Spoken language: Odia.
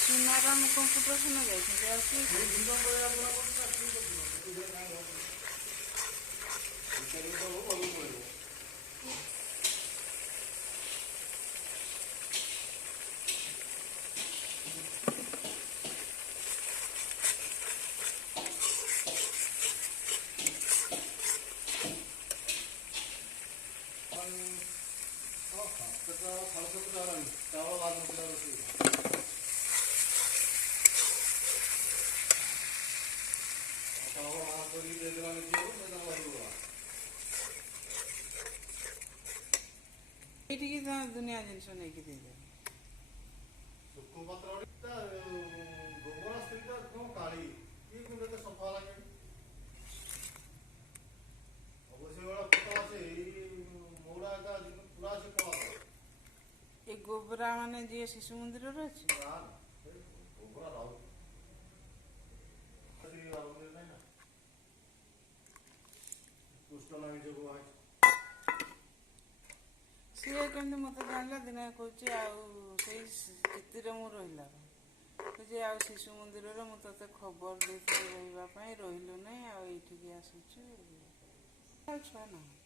ସୁନାରାମ କମ୍ପ୍ୟୁଟର ସୁନା ଯାଇଛନ୍ତି ଆଉ କିଏ ଏଇଠିକି ଦୁନିଆ ଜିନିଷ ନେଇକି ଦେଇଦେବେ। ଏ ଗୋବରା ମାନେ ଯିଏ ଶିଶୁ ମନ୍ଦିରରେ ଅଛି ସିଏ କେମିତି ମତେ ଜାଣିଲା ଦିନେ କହୁଛି ଆଉ ସେଇ ଚିତିରେ ମୁଁ ରହିଲା କହୁଛି ଆଉ ଶିଶୁ ମନ୍ଦିରରେ ମୁଁ ତତେ ଖବର ଦେଇଥିଲି ରହିବା ପାଇଁ ରହିଲୁ ନାହିଁ ଆଉ ଏଇଠିକି ଆସୁଛୁ ଆଉ ଛୁଆ ନାହିଁ।